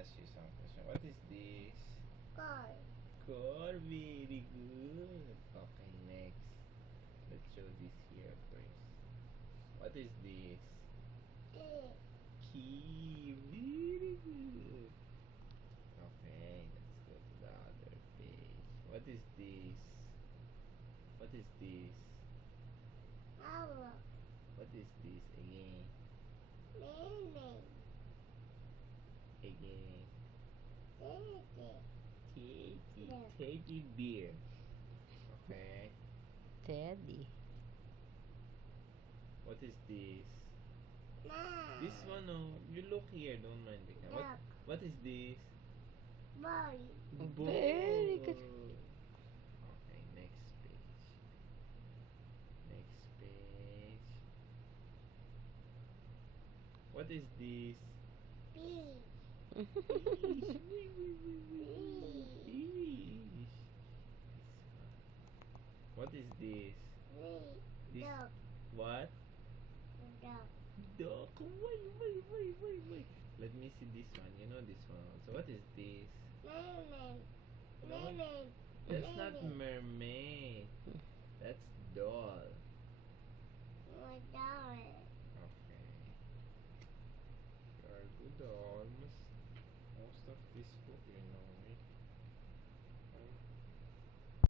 ask you some question. What is this? Car. Car, very good. Okay, next. Let's show this here first. What is this? Key. Key, very good. Okay, let's go to the other page. What is this? What is this? Owl. What is this again? Nene. Again. Teddy. Kitty. Yeah. Teddy bear. Okay. Teddy. What is this? Ma. This one, oh, you look here. Don't mind the camera. Duck. What is this? Boy. Very good. Okay, next page. Next page. What is this? Bee. Fish. Bee. Fish. What is this? Bee. This- Duck. What? Duck. Duck. Wait. Let me see this one. You know this one also. What is this? Mermaid. No. Mermaid. That's not Mermaid. mermaid. That's doll. My dollar. Okay. You're a good dog.